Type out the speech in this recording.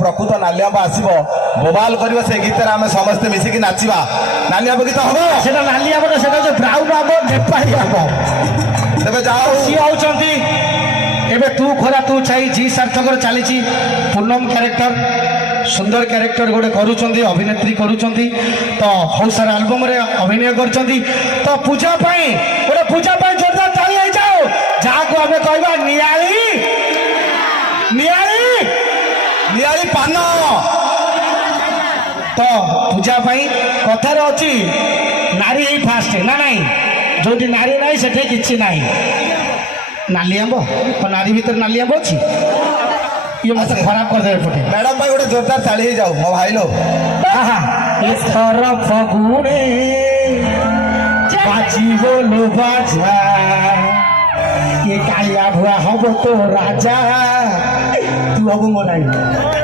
प्रकृत नालियाब आसब बोबाल कर से गीत आम समस्ते मिसिकी नाचिबा नालियाब गीत हम सेटा नालियाब सेटा जो ब्राउन आब नेपाली आब तेरे जाओ सी होचंती एबे तू खरा तू चाहि जी सार्थकर चली पूनम क्यारेक्टर सुंदर क्यारेक्टर गोटे करुँच अभिनेत्री करुँच तो बहुत सारा आल्बम रे अभिनय कर तो पूजा गोटे पूजा जोरदार ताली हो जाओ जहाँ को आम कहवा नियाली नियाली नियाली पान तो पूजा कथार अच्छी नारी ही फास्ट ना नाई जो नारी ना से कि ना नाली आंब नारी भीतर नाली आंब अच्छी ये मत खराब कर दे पटे मैडम भाई गोटे जोरदार ताली हो जाओ मो भाई लो फगुने बाजी बोलो बाजा ये कालिया भुआ हब तो राजा तू हब मोनाई